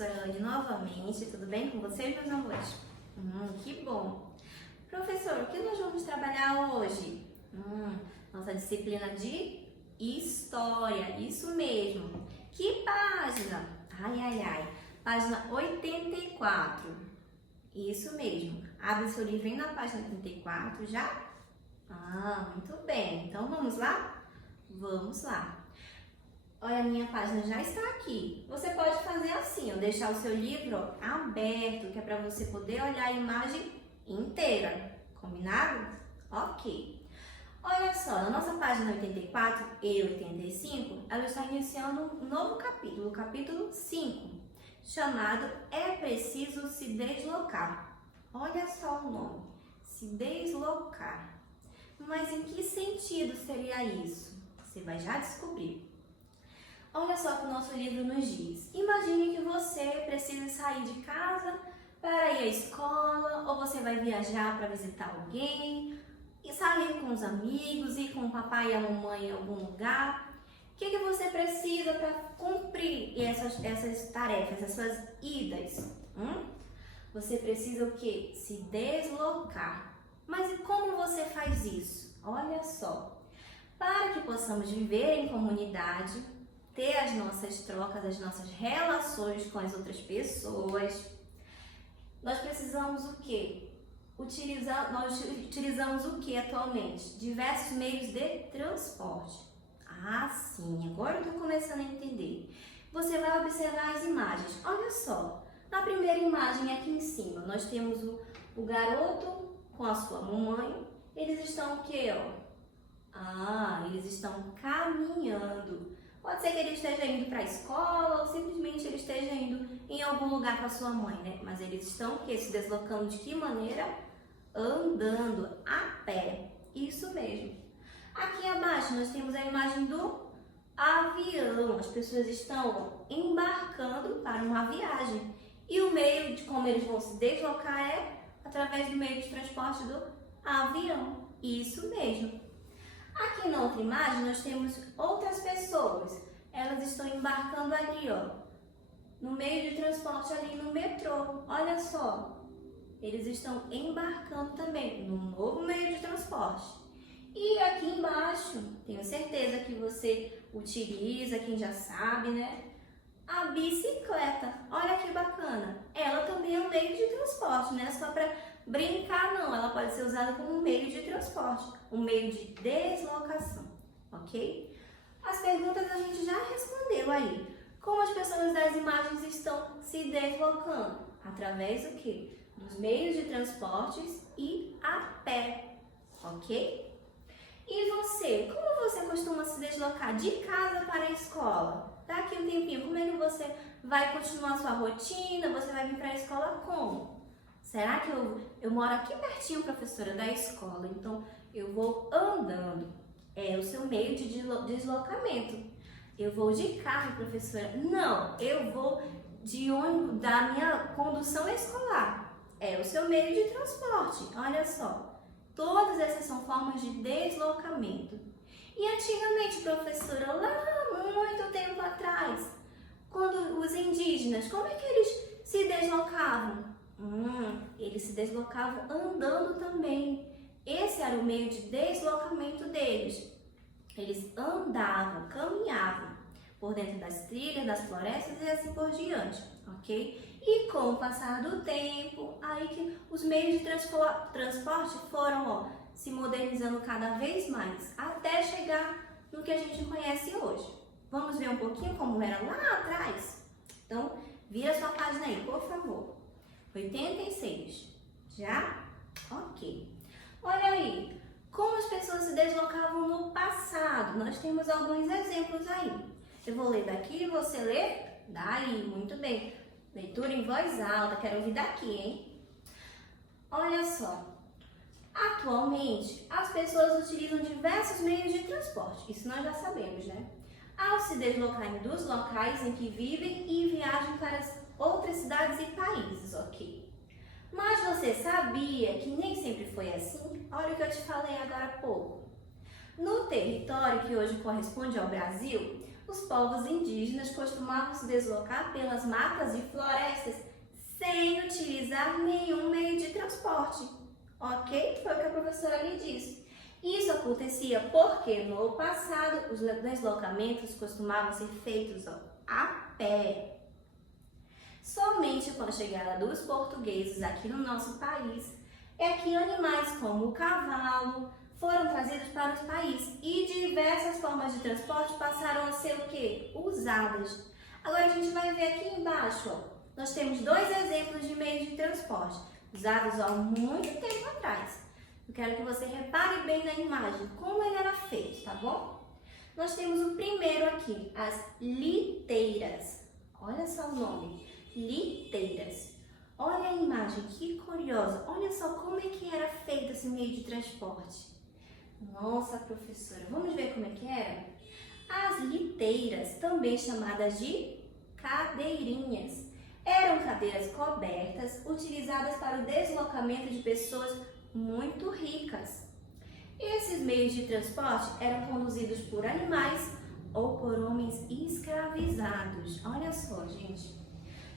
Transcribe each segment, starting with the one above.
professora Elaine novamente, tudo bem com vocês, meus amores? Que bom! Professor, o que nós vamos trabalhar hoje? Nossa disciplina de História, isso mesmo. Que página? Página 84. Isso mesmo. Abre seu livrinho na página 84 já? Muito bem. Então vamos lá? Vamos lá. Olha, a minha página já está aqui. Você pode fazer assim, deixar o seu livro aberto, que é para você poder olhar a imagem inteira. Combinado? Ok. Olha só, na nossa página 84 e 85, ela está iniciando um novo capítulo, o capítulo 5, chamado É Preciso Se Deslocar. Olha só o nome, se deslocar. Mas em que sentido seria isso? Você vai já descobrir. Olha só o que o nosso livro nos diz. Imagine que você precisa sair de casa para ir à escola, ou você vai viajar para visitar alguém, e sair com os amigos, ir com o papai e a mamãe em algum lugar. O que você precisa para cumprir essas tarefas, essas idas? Você precisa o quê? Se deslocar. Mas e como você faz isso? Olha só. Para que possamos viver em comunidade, ter as nossas trocas, as nossas relações com as outras pessoas, nós precisamos o quê? Nós utilizamos o que atualmente? Diversos meios de transporte. Sim, agora eu estou começando a entender. Você vai observar as imagens. Olha só, na primeira imagem aqui em cima, nós temos o garoto com a sua mamãe. Eles estão o quê? Eles estão caminhando. Pode ser que ele esteja indo para a escola ou simplesmente ele esteja indo em algum lugar com a sua mãe, né? Mas eles estão o quê? Se deslocando de que maneira? Andando, a pé. Isso mesmo. Aqui abaixo nós temos a imagem do avião. As pessoas estão embarcando para uma viagem. E o meio de como eles vão se deslocar é através do meio de transporte do avião. Isso mesmo. Aqui na outra imagem nós temos outras pessoas. Elas estão embarcando ali, no meio de transporte ali no metrô. Olha só. Eles estão embarcando também num novo meio de transporte. E aqui embaixo, tenho certeza que você utiliza, quem já sabe, né? A bicicleta. Olha que bacana. Ela também é um meio de transporte, não é só para brincar, não. Ela pode ser usada como um meio de transporte, um meio de deslocação, ok? As perguntas a gente já respondeu aí. Como as pessoas das imagens estão se deslocando? Através do quê? Dos meios de transportes e a pé, ok? E você? Como você costuma se deslocar de casa para a escola? Daqui um tempinho, como é que você vai continuar a sua rotina? Você vai vir para a escola como? Será que eu moro aqui pertinho, professora, da escola, então eu vou andando. É o seu meio de deslocamento. Eu vou de carro, professora. Não, eu vou de ônibus, da minha condução escolar. É o seu meio de transporte. Olha só, todas essas são formas de deslocamento. E antigamente, professora, lá muito tempo atrás, quando os indígenas, como é que eles se deslocavam? Eles se deslocavam andando também. Esse era o meio de deslocamento deles. Eles andavam, caminhavam por dentro das trilhas, das florestas e assim por diante, ok? E com o passar do tempo, aí que os meios de transporte foram se modernizando cada vez mais, até chegar no que a gente conhece hoje. Vamos ver um pouquinho como era lá atrás? Então, vira sua página aí, por favor. 86. Já? Ok. Olha aí, como as pessoas se deslocavam no passado. Nós temos alguns exemplos aí. Eu vou ler daqui e você lê daí. Muito bem. Leitura em voz alta, quero ouvir daqui, hein? Olha só. Atualmente, as pessoas utilizam diversos meios de transporte. Isso nós já sabemos, né? Ao se deslocarem dos locais em que vivem e viajam para outras cidades e países, ok? Mas você sabia que nem sempre foi assim? Olha o que eu te falei agora há pouco. No território que hoje corresponde ao Brasil, Os povos indígenas costumavam se deslocar pelas matas e florestas sem utilizar nenhum meio de transporte. Ok? Foi o que a professora lhe disse. Isso acontecia porque no passado os deslocamentos costumavam ser feitos a pé. Somente com a chegada dos portugueses aqui no nosso país é que animais como o cavalo foram trazidos para o país e diversas formas de transporte passaram a ser o quê? Usadas. Agora a gente vai ver aqui embaixo, ó, nós temos dois exemplos de meios de transporte usados há muito tempo atrás. Eu quero que você repare bem na imagem, como ele era feito, tá bom? Nós temos o primeiro aqui, as liteiras. Olha só o nome, liteiras. Olha a imagem, que curiosa. Olha só como é que era feito esse meio de transporte. Nossa, professora, vamos ver como é que era? As liteiras, também chamadas de cadeirinhas, eram cadeiras cobertas utilizadas para o deslocamento de pessoas muito ricas. Esses meios de transporte eram conduzidos por animais ou por homens escravizados. Olha só, gente.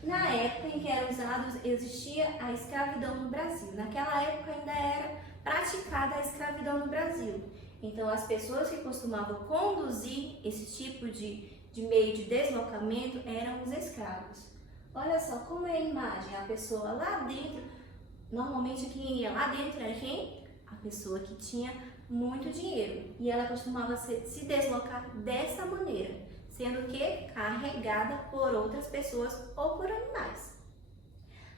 Na época em que eram usados, existia a escravidão no Brasil. Naquela época ainda era praticada a escravidão no Brasil. Então, as pessoas que costumavam conduzir esse tipo de meio de deslocamento eram os escravos. Olha só como é a imagem, a pessoa lá dentro, normalmente quem ia lá dentro era quem? A pessoa que tinha muito dinheiro. E ela costumava se deslocar dessa maneira, sendo que carregada por outras pessoas ou por animais.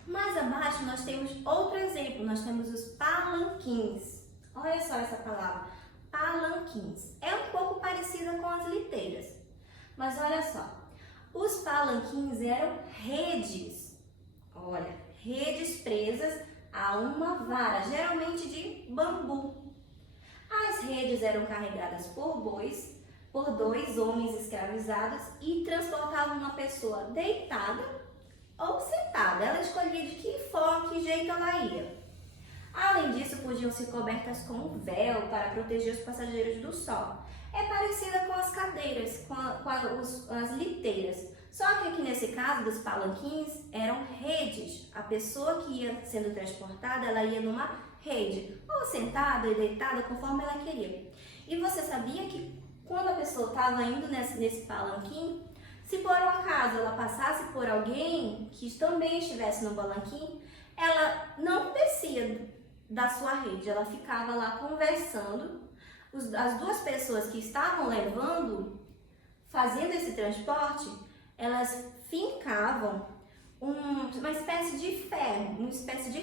Mais abaixo nós temos outro exemplo, nós temos os palanquins. Olha só essa palavra, palanquins. É um pouco parecida com as liteiras, mas olha só, os palanquins eram redes, olha, redes presas a uma vara, geralmente de bambu. As redes eram carregadas por bois, por dois homens escravizados e transportavam uma pessoa deitada ou sentada. Ela escolhia de que forma, que jeito ela ia. Além disso, podiam ser cobertas com um véu para proteger os passageiros do sol. É parecida com as cadeiras, as liteiras. Só que aqui nesse caso dos palanquins eram redes. A pessoa que ia sendo transportada, ela ia numa rede, ou sentada e deitada, conforme ela queria. E você sabia que quando a pessoa estava indo nesse palanquim, se por um acaso ela passasse por alguém que também estivesse no palanquim, ela não descia da sua rede, ela ficava lá conversando. As duas pessoas que estavam levando, fazendo esse transporte, elas fincavam uma espécie de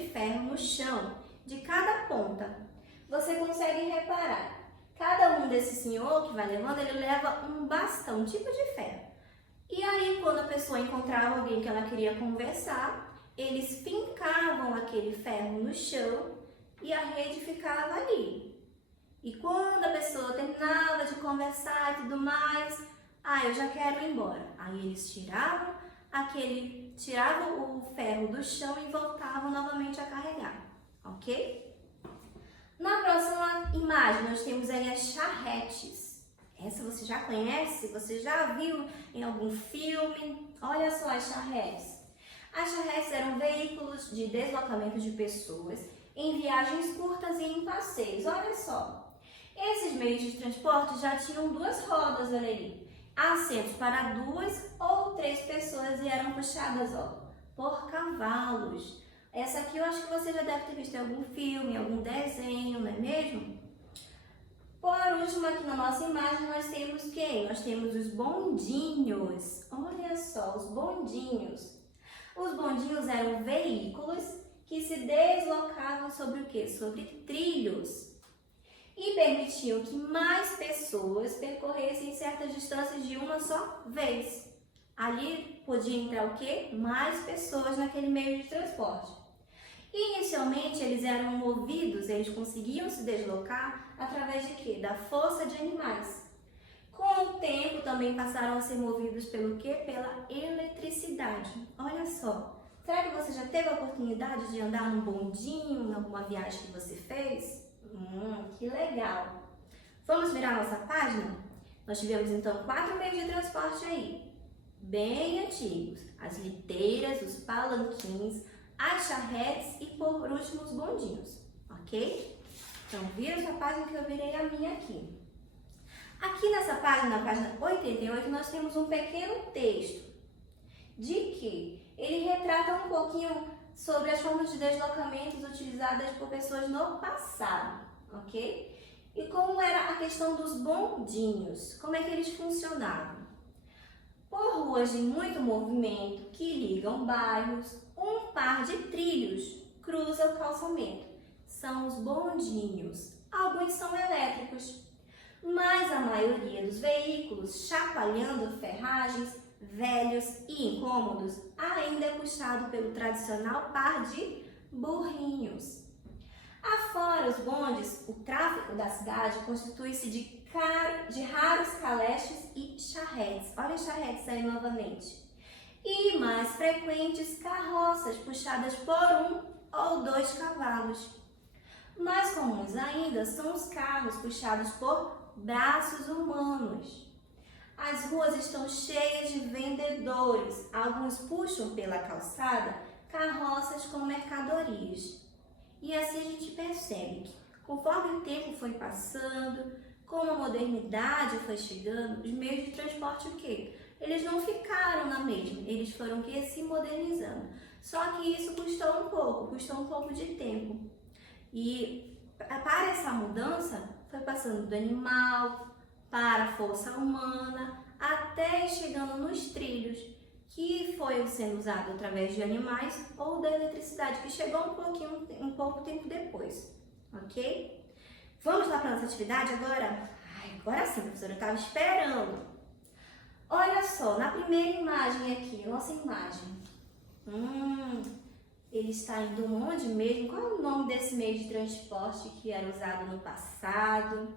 ferro no chão de cada ponta. Você consegue reparar, cada um desse senhor que vai levando, ele leva um bastão, um tipo de ferro. E aí, quando a pessoa encontrava alguém que ela queria conversar, eles fincavam aquele ferro no chão e a rede ficava ali. E quando a pessoa terminava de conversar e tudo mais, eu já quero ir embora. Aí eles tiravam o ferro do chão e voltavam novamente a carregar, ok? Na próxima imagem, nós temos aí as charretes. Essa você já conhece? Você já viu em algum filme? Olha só as charretes. As charretes eram veículos de deslocamento de pessoas em viagens curtas e em passeios. Olha só. Esses meios de transporte já tinham duas rodas, olha aí. Assentos para 2 ou 3 pessoas e eram puxadas, por cavalos. Essa aqui eu acho que você já deve ter visto em algum filme, em algum desenho, não é mesmo? Por último, aqui na nossa imagem, nós temos quem? Nós temos os bondinhos. Olha só, os bondinhos. Os bondinhos eram veículos que se deslocavam sobre o quê? Sobre trilhos. E permitiam que mais pessoas percorressem certas distâncias de uma só vez. Ali podia entrar o quê? Mais pessoas naquele meio de transporte. Inicialmente eles eram movidos, eles conseguiam se deslocar através de quê? Da força de animais. Com o tempo também passaram a ser movidos pelo quê? Pela eletricidade. Olha só, será que você já teve a oportunidade de andar num bondinho, em alguma viagem que você fez? Que legal! Vamos virar nossa página? Nós tivemos então 4 meios de transporte aí, bem antigos: as liteiras, os palanquins, as charretes e por último os bondinhos, ok? Então vira sua página que eu virei a minha aqui. Aqui nessa página, na página 88, nós temos um pequeno texto de que ele retrata um pouquinho sobre as formas de deslocamentos utilizadas por pessoas no passado, ok? E como era a questão dos bondinhos, como é que eles funcionavam? Por ruas de muito movimento que ligam bairros, um par de trilhos cruza o calçamento. São os bondinhos. Alguns são elétricos, mas a maioria dos veículos, chacoalhando ferragens, velhos e incômodos, ainda é puxado pelo tradicional par de burrinhos. Afora os bondes, o tráfego da cidade constitui-se de raros calestes e charretes. Olha as charretes aí novamente. E mais frequentes carroças puxadas por 1 ou 2 cavalos. Mais comuns ainda são os carros puxados por braços humanos. As ruas estão cheias de vendedores. Alguns puxam pela calçada carroças com mercadorias. E assim a gente percebe que, conforme o tempo foi passando, como a modernidade foi chegando, os meios de transporte o quê? Eles não ficaram na mesma, eles foram o quê? Se modernizando. Só que isso custou um pouco de tempo. E para essa mudança, foi passando do animal para a força humana, até chegando nos trilhos, que foi sendo usado através de animais ou da eletricidade, que chegou um pouco tempo depois, ok? Vamos lá para a nossa atividade agora? Ai, agora sim, professora, eu estava esperando. Olha só, na primeira imagem aqui, nossa imagem. Ele está indo onde mesmo? Qual é o nome desse meio de transporte que era usado no passado?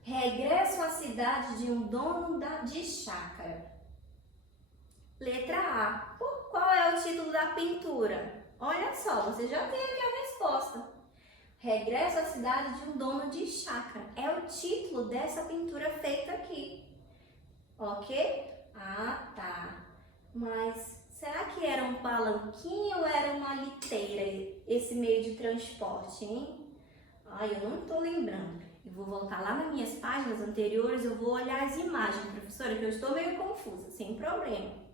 Regresso à cidade de um dono de chácara. Letra A. Qual é o título da pintura? Olha só, você já tem aqui a resposta. Regresso à cidade de um dono de chácara. É o título dessa pintura feita aqui. Ok? Ah, tá. Mas será que era um palanquinho ou era uma liteira esse meio de transporte, hein? Ai, eu não estou lembrando. Eu vou voltar lá nas minhas páginas anteriores, eu vou olhar as imagens, professora, que eu estou meio confusa, sem problema.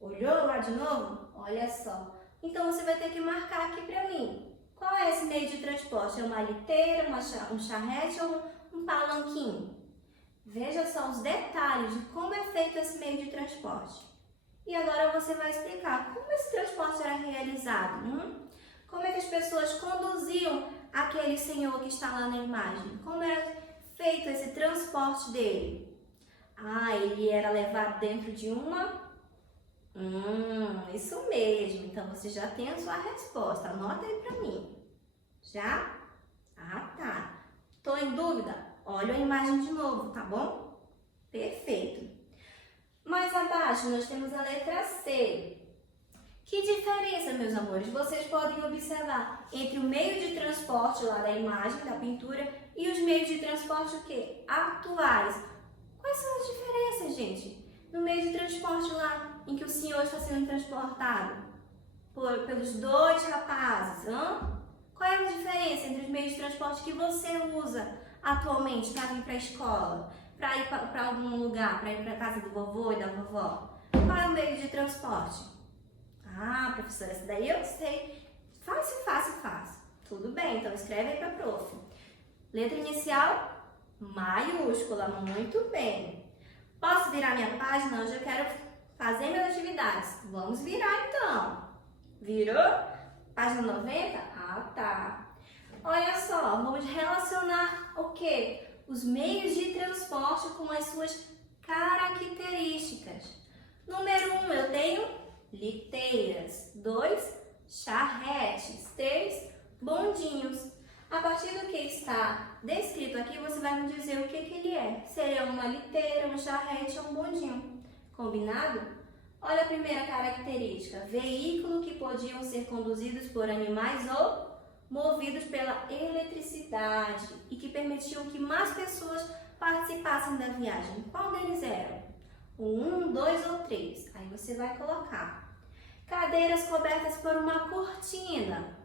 Olhou lá de novo? Olha só. Então, você vai ter que marcar aqui para mim. Qual é esse meio de transporte? É uma liteira, um charrete ou um palanquinho? Veja só os detalhes de como é feito esse meio de transporte. E agora você vai explicar como esse transporte era realizado. Como é que as pessoas conduziam aquele senhor que está lá na imagem? Como era feito esse transporte dele? Ah, ele era levado dentro de uma... isso mesmo. Então, você já tem a sua resposta. Anota aí para mim. Já? Ah, tá. Tô em dúvida? Olha a imagem de novo, tá bom? Perfeito. Mais abaixo, nós temos a letra C. Que diferença, meus amores, vocês podem observar entre o meio de transporte lá da imagem, da pintura, e os meios de transporte o quê? Atuais. Quais são as diferenças, gente? No meio de transporte lá, em que o senhor está sendo transportado pelos 2 rapazes. Qual é a diferença entre os meios de transporte que você usa atualmente para vir para a escola, para ir para algum lugar, para ir para a casa do vovô e da vovó? Qual é o meio de transporte? Ah, professora, essa daí eu sei. Fácil. Tudo bem, então escreve aí para a prof. Letra inicial, maiúscula, muito bem. Posso virar minha página? Hoje eu quero fazer minhas atividades. Vamos virar então. Virou? Página 90? Ah, tá. Olha só, vamos relacionar o quê? Os meios de transporte com as suas características. Número 1, eu tenho liteiras. 2, charretes. 3, bondinhos. A partir do que está descrito aqui, você vai me dizer o que ele é. Seria uma liteira, um charrete ou um bondinho. Combinado? Olha a primeira característica. Veículo que podiam ser conduzidos por animais ou movidos pela eletricidade e que permitiam que mais pessoas participassem da viagem, qual deles era? O 1, 2 ou 3? Aí você vai colocar. Cadeiras cobertas por uma cortina.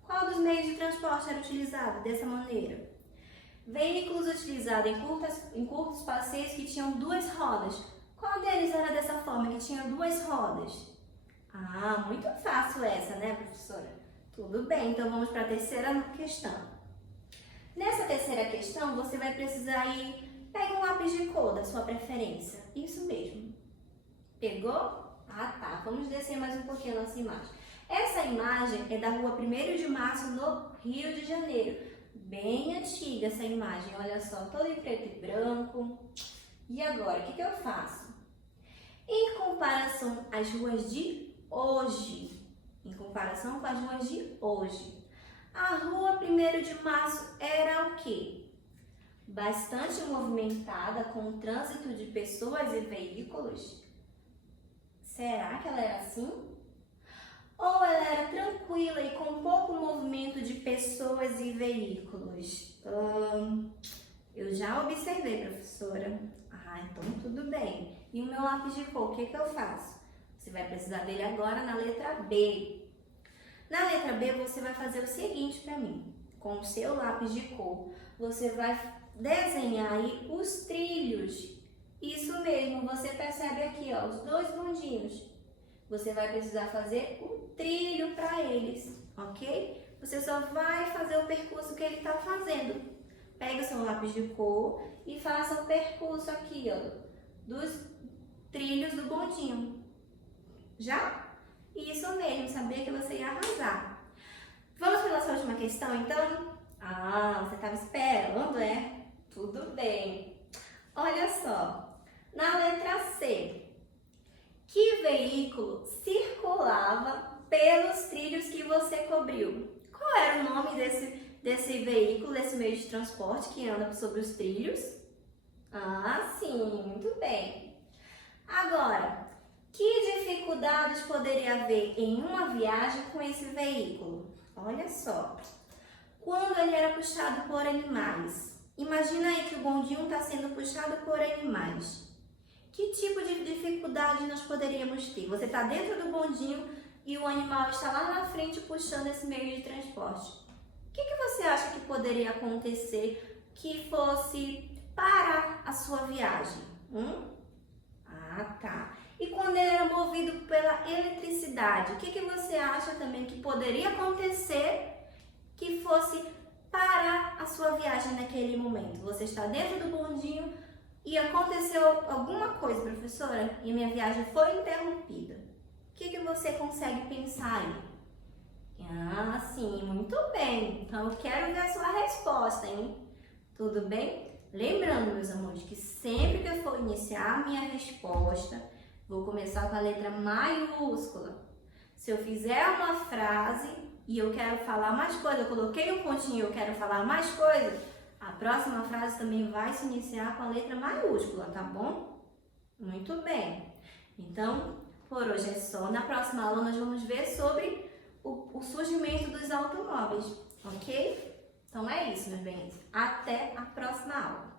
Qual dos meios de transporte era utilizado dessa maneira? Veículos utilizados em curtos passeios que tinham 2 rodas. Qual deles era dessa forma, que tinha 2 rodas? Ah, muito fácil essa, né, professora? Tudo bem, então vamos para a terceira questão. Nessa terceira questão, você vai precisar ir... Pega um lápis de cor da sua preferência. Isso mesmo. Pegou? Ah, tá. Vamos descer mais um pouquinho a nossa imagem. Essa imagem é da rua 1º de Março, no Rio de Janeiro. Bem antiga essa imagem. Olha só, toda em preto e branco. E agora, o que eu faço? Em comparação às ruas de hoje, a rua 1º de Março era o quê? Bastante movimentada, com trânsito de pessoas e veículos. Será que ela era assim? Ou ela era tranquila e com pouco movimento de pessoas e veículos? Eu já observei, professora. Ah, então tudo bem. E o meu lápis de cor, o que eu faço? Você vai precisar dele agora na letra B. Na letra B, você vai fazer o seguinte para mim. Com o seu lápis de cor, você vai desenhar aí os trilhos. Isso mesmo, você percebe aqui, ó, os 2 bondinhos. Você vai precisar fazer o trilho para eles, ok? Você só vai fazer o percurso que ele está fazendo. Pega o seu lápis de cor e faça o percurso aqui, ó, dos trilhos do bondinho. Já? Isso mesmo, sabia que você ia arrasar. Vamos para a nossa última questão, então? Ah, você estava esperando, é? Tudo bem. Olha só, na letra C, que veículo circulava pelos trilhos que você cobriu? Qual era o nome desse veículo, desse meio de transporte que anda sobre os trilhos? Ah, sim, muito bem. Agora, que dificuldades poderia haver em uma viagem com esse veículo? Olha só, quando ele era puxado por animais. Imagina aí que o bondinho está sendo puxado por animais. Que tipo de dificuldade nós poderíamos ter? Você está dentro do bondinho e o animal está lá na frente puxando esse meio de transporte. O que você acha que poderia acontecer que fosse parar a sua viagem? Ah, tá. E quando ele era movido pela eletricidade, o que você acha também que poderia acontecer que fosse parar a sua viagem naquele momento? Você está dentro do bondinho e aconteceu alguma coisa, professora, e minha viagem foi interrompida. O que você consegue pensar aí? Ah, sim, muito bem. Então, eu quero ver a sua resposta, hein? Tudo bem? Lembrando, meus amores, que sempre que eu for iniciar a minha resposta, vou começar com a letra maiúscula. Se eu fizer uma frase e eu quero falar mais coisa, eu coloquei um pontinho e eu quero falar mais coisa, a próxima frase também vai se iniciar com a letra maiúscula, tá bom? Muito bem. Então, por hoje é só. Na próxima aula nós vamos ver sobre o surgimento dos automóveis, ok? Então é isso, meus bens. Até a próxima aula.